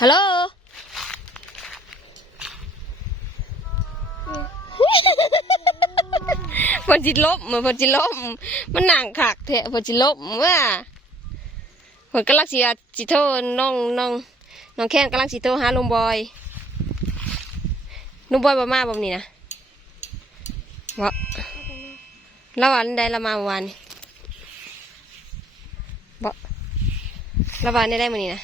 ฮัลโหลพนจิลบมือนพนจิลบมันหนังขักเถอะพนจิลบว่าผลกำลังสิอาจิโทน้องน้องน้องแค้นกำลังสิโทหาลุงบอยลุงบอยบ่มาบ่นี่นะวะแล้ววันใดละมาวานบ่แล้ววันได้ได้มื้อนี้นะ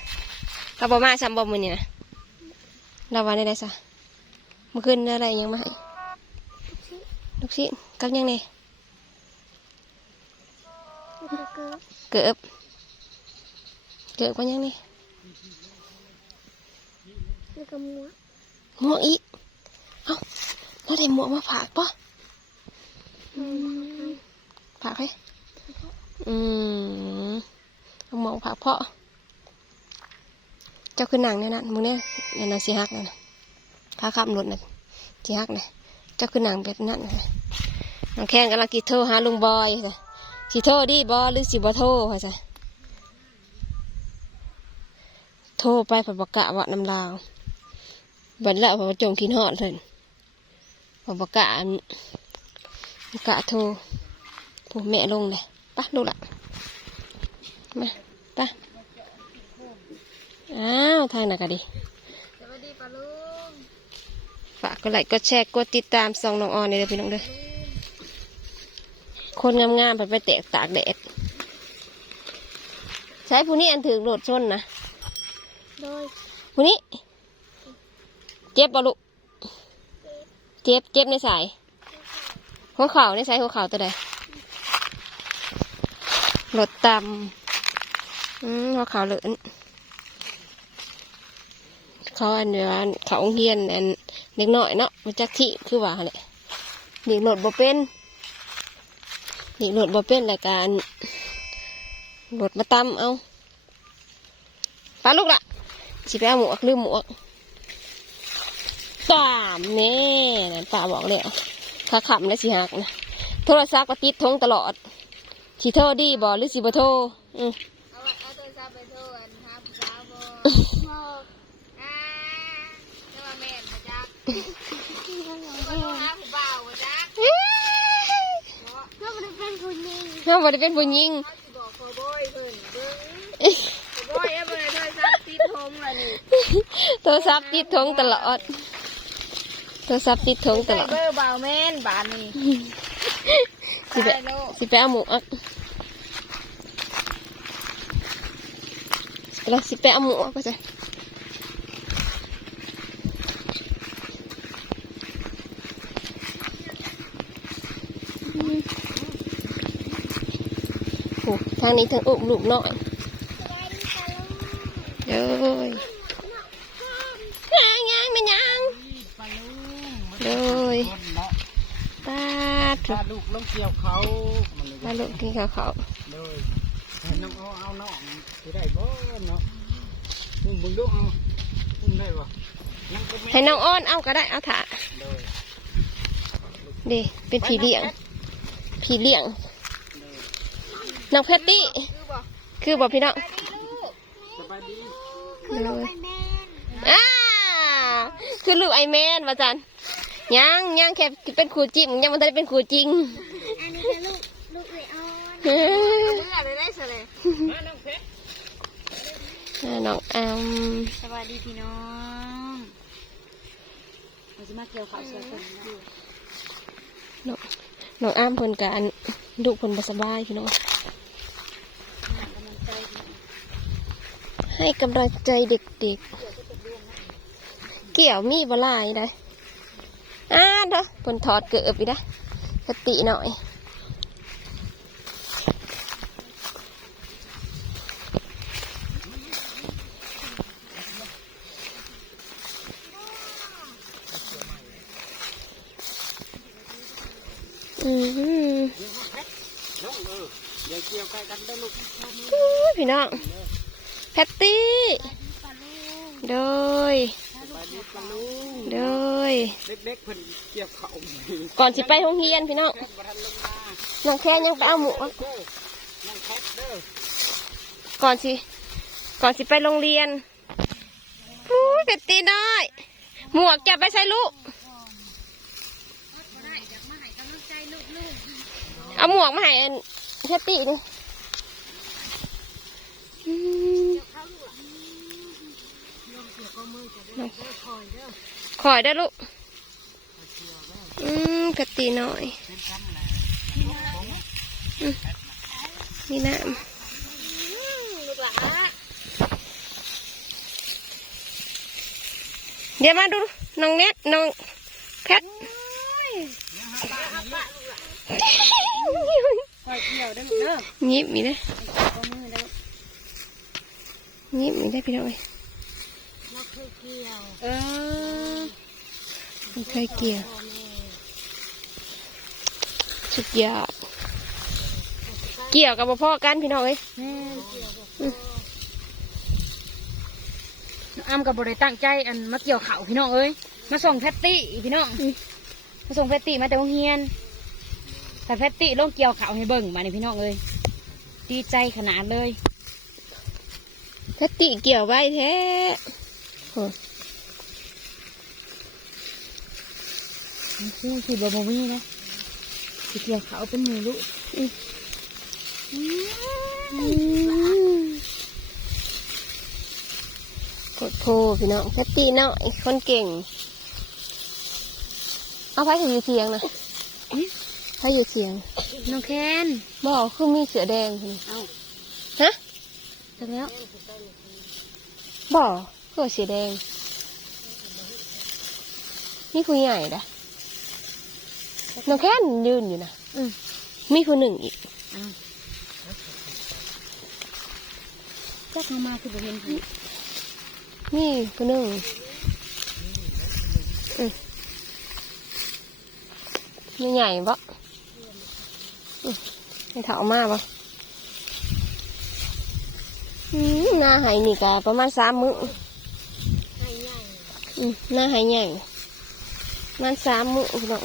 เราบ่มาซ้ำบ่มื้อนี้นะแล้ววันได้ได้ซะเมื่อคืนได้อะไรยังมาให้ลูกชิ้นกับยังไงแล้วก็เกือบเกือบกับยังไงแล้วก็หมัวหมวกอีกเอ้าแล้วได้หมวกมาฝากปะฝากให้อืมเอาหมวกฝากพ่อ เจ้าคือหนังเนี่ยนะมึงเนี่ยเนี่ยนะสีหักนั่นนะขาขับรถน่ะสีหักนะเจ้าคือหนังแบบนั้นนะน้องแข้งกำลังกิโทรหาลุงบอยจ้ะสิโทรดีบอหรือสิบ่โทรค่ะจ้ะโทรไปผัดบกกะว่าน้ำลาวบัดละพอจงกินหอดเลยพอบกกะอันบ่กะโทรผู้แม่ลงเลยปะลูกละมาปะ ทางไหนกันดีสวัสดีป้าลุงฝากกดไลค์กดแชร์กดติดตามส่องน้องออนนี่เลยพี่น้องเด้อคนงามๆไปไปแตกตากแดดใช้ผู้นี้อันถือโหลดชนนะโดยผู้นี้ เจ็บบ่ลูกเจ็บเจ็บในสาย หัวเข่าในสายหัวเข่าตัวใดรถต่ำอืมหัวเข่าเหลือน เขาอันเดียวันเขาเฮียนอันเล็กน้อยเนาะมาจากที่คือว่าแหละเด็กรถบ่เป็นเด็กรถบ่เป็นรายการรถมาตำเอาปลาลูกละสิไปเอาหมวกลืมหมวกตามแน่นั่นป้าบอกเลยขาขับแล้วสิหักนะโทรศัพท์ก็ติดทงตลอดสิโทรดีบอหรือสิบ่โทรอืม เอาไว้เอาโทรศัพท์ไปโทรอันหาผู้สาวบ่บ่อ่าเรียกว่าแม่นบ่จัก เรียกว่าโทรหาผู้บ่าวบ่จักเป็นผู้หญิงน้องบ่ได้เป็นผู้หญิงบอกขอบอยเพิ่นเบิ่งขอบอยเอาไปเลยโทรศัพท์ติดทงล่ะนี่โทรศัพท์ติดทงตลอดโทรศัพท์ติดทงตลอดเบอร์บ่าวแม่นบานนี่สิไปได้แล้วสิไปเอาหมวกแล้วสิไปเอาหมวกก็จะ ทางนี้ทางอุ้มลูกน้อยเด้ยยังยังมันยังเด้ยคนเนาะตาถูถ้ากลูกลงเกี่ยวเขามันเลยตาลูกกินข้าวเขาเลยให้น้องเอาเอาน้องสิได้บ่เนาะอุ้มเบึงดูเอาอุ้มได้บ่ยังก็แม่ให้น้องอ้อนเอาก็ได้เอาถาเลยดีเป็นผีเลี้ยงผีเลี้ยงเลย น้องแพตตี้ คือบ่คือบอกพี่น้องสบายดีเลยอ่าคือลูกไอแมนว่าจันยังยังแค่เป็นครูจิมยังมันได้เป็นครูจริง อันนี้คือลูกลูกไอออนเอ้ยเลือดเลยได้เสเลยมาน้องเพชรน้องอามสวัสดีพี่น้องเราจะมาเกี่ยวข้าวเชียวคนอยู่น้องน้องอามเพิ่นการลูกเพิ่นบ่สบายพี่น้อง ให้กำลังใจเด็กๆ เกี่ยวมีบลายได้อ่าเด้อเพิ่นถอดเกือบอีกได้อสติหน่อยอือหือน้องเอออย่าเกี่ยวใกล้กันได้อลูกอุ้ยพี่น้อง แพตตี้ โดยสบายดีปะลุงโดย เด็กๆเพิ่นเกี่ยวเขาก่อนสิไปโรงเรียนพี่น้องแค่บ่ทันลงมางแค่ยังไปเอาหมูเด้อน้องแคทเด้อก่อนสิ ก่อนสิไปโรงเรียนเกระตีน้อย หมวกจะไปใส่ลูก เอาหมวกมาให้แคตตี้ดิอืม คอยได้อลูก อืมกระตีน้อยอืมนี่น้ำลูกหลานเดี๋ยวมาดูน้องเน็ตน้องแพทคอยเกี่ยวได้ลูกเด้อยิบมีได้ก็มือได้ยิบมีได้พี่น้องเอ้ย เราเคยเกี่ยวเออมันเคยเกี่ยว สุดยอดเกี่ยวกับพ่อกันพี่น้องเอ้ยแม่เกี่ยวอ้ำกับบริตั้งใจอันมาเกี่ยวเขาพี่น้องเอ้ยมาส่งแพตตี้พี่น้องมาส่งแพตตี้มาแต่โรงเรียน แต่แพตตี้ลงเกี่ยวเขาให้เบิ่งมาเนี่ยพี่น้องเอ้ยดีใจขนาดเลยแพตติเกี่ยวไว้แท้โอ้มัน คือคือบะบมี่นะสิเกี่ยวเขาเป็นหมูลูกกดโพพี่น้องแพตติเนาะไอ้คนเก่ง เอาไปถึงอยู่เทียงนะไปอยู่เทียง น้องแคนบอกคือมีเสือแดงคนนี้เอาฮะจังแล้วบอก คือเสือแดง นี่ผู้ใหญ่นะน้องแค่นยืนอยู่นะอืมมีผู้หนึ่งอีกเอาจักมามาคือบะเห็นพี่นี่ผู้หนึ่งอืมไม่ใหญ่ปะอืมไม่เถามากปะอืมหน้าหายนี่กะประมาณสามมื้อให้ใหญ่อืม หน้าหายใหญ่ประมันสามมื้อพี่น้อง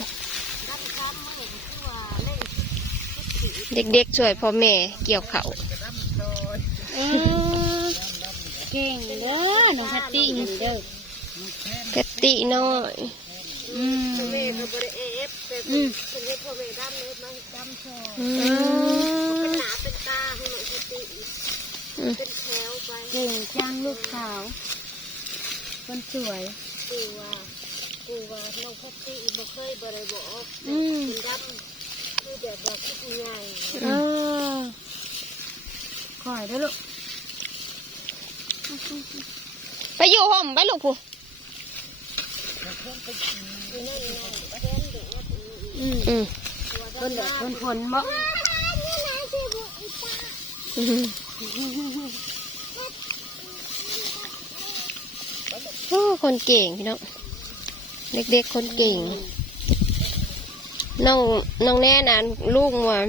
รับซ้ำมาเห็นคือว่าเล่นเด็กๆช่วยพ่อแม่เกี่ยวเขาวเออเก่งเด้อน้องแพตตี้นี่เด้อกะติน้อยอืมแม่ก็บริเอฟแต่อืมเป็นเฮ็ดพ่อแม่ดำเลยมันดำชออืเอมเป็นอหนาเป็นตาให้หน่อยสติอืมเป็นแถวไปเก่งจังลูกขาว คนสวยกูว่ากูว่าน้องพัตติบ่เคยบริบอกอืม เป็นดำคือแบบว่าคือผู้ใหญ่เออคอยเด้อลูกไปอยู่ห่มไปลูกผู้อืมอืมคนแบบคนคนบ่อืม โอ้คนเก่งพี่น้องเด็กๆคนเก่งน้องน้องแน่นะลูกว่า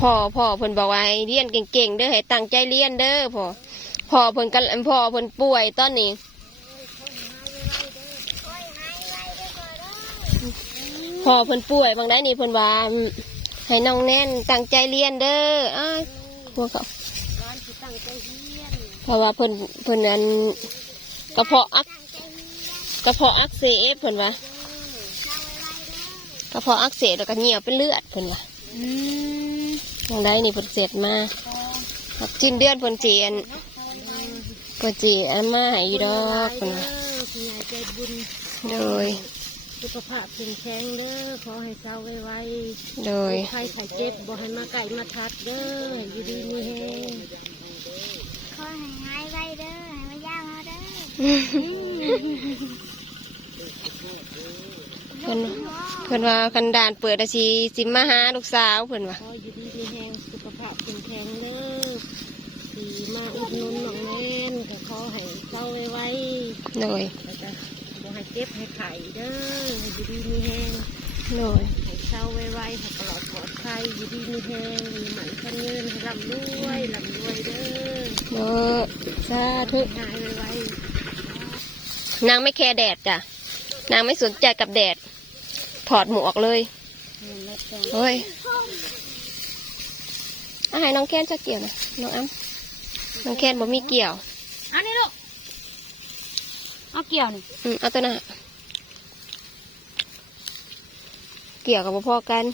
พ่อพ่อเพิ่นบอกว่าให้เรียนเก่งๆเด้อให้ตั้งใจเรียนเด้อพ่อพ่อเพิ่นกันพ่อเพิ่นป่วยตอนนี้พ่อเพิ่นป่วยบางได้นี่เพิ่นว่าให้น้องแน่นตั้งใจเรียนเด้ออ้ายพวกเขาเพราะว่าเพิ่นเพิ่นนั้นกระเพาะอัก กระเพาะอักเสบเพิ่นว่า กระเพาะอักเสบแล้วก็เหี่ยวเป็นเลือดเพิ่นว่าอืมบางได้นี่เพิ่นเสร็จมาจิ้นเดือนเพิ่นเจียนเพิ่นเจียนมาให้อยู่ดอกเพิ่นว่าผู้ใหญ่ใจบุญโดยสุขภาพแข็งแรงเด้อขอให้เศร้าไวโดยๆใครไข้เจ็บบ่ให้มาไก่มาทัดเด้อให้อยู่ดีมีแฮงขอให้หายไวเด้อให้มาย่างมาเด้อ เพิ่นเพิ่นว่าคันดานเปิดอาชีสิมาหาลูกสาวเพิ่นว่า ขออยู่ดีมีแฮงสุขภาพแข็งแรงเด้อสีมาอุดหนุนน้องแม่นก็ขอให้เศร้าไวๆโดยแล้วก็บ่ให้เจ็บให้ไข้เด้อให้อยู่ดีมีแฮงโดย ให้เศร้าไวๆให้ปลอดปลอดภัยอยู่ดีมีแฮงมีหมันคันเงินให้ร่ำรวยร่ำรวยเด้อโดยสาธุ หายไวนางไม่แคร์แดดจ้ะ นางไม่สนใจกับแดด ถอดหมวกเลยๆนั่นแหละจ้ะเฮ้ยอาหารน้องแค้นจะเกี่ยวนะน้องอ้ำน้องแค้นบ่มีเกี่ยวอันนี้ลูกเอาเกี่ยวนี่อืมเอาตัวหน่ะเกี่ยวกับพ่อๆกัน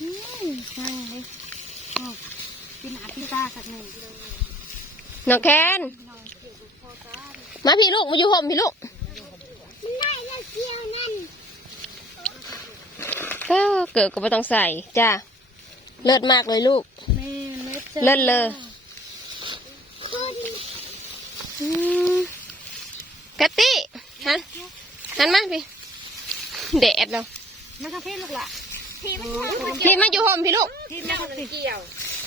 อืมใช่เลยโอ้กินหาพิซซ่าสักหนึ่งน้องแคนมาพี่ลูกมาอยู่ห่มพี่ลูกได้แล้วเกี่ยวนั่นเออเกิดก็ไม่ต้องใส่จ้าเลิศมากเลยลูกแม่เล็ดเลิศเลยอืมกะติหันหันมาพี่แดดแล้วมันก็พี่ลูกละพี่มันพี่มาอยู่ห่มพี่ลูกพี่มันก็เกี่ยว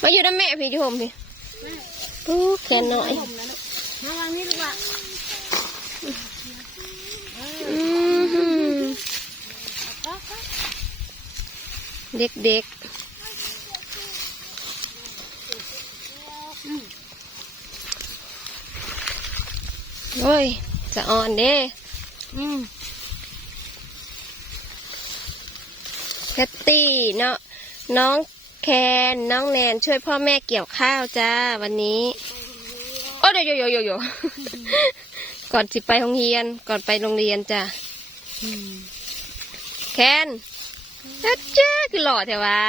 มาอยู่ด้านแม่พี่อยู่ห่มพี่อู้แขนหน่อยมาวางนี่ลูกละ อืม เด็กเด็กๆ โอ้ย จะอ่อนเด้อืมแคตตี้เนาะน้องแคนน้องแนนช่วยพ่อแม่เกี่ยวข้าวจ้า วันนี้ โอ้เดี๋ยวโยโยโยโยก่อนสิไปโรงเรียน ก่อนไปโรงเรียนจ้ะแคน เจ้าคือหล่อแถวะ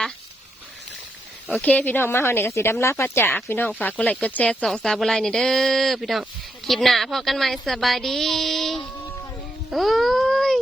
โอเค พี่น้องมาเฮาเนี่ยกสิดำลาพระจากพี่น้องฝากกดไลค์กดแชร์สองสาวบไลนี่เด้อพี่น้องคลิปหน้าพอกันใหม่สบายดีโอ้ย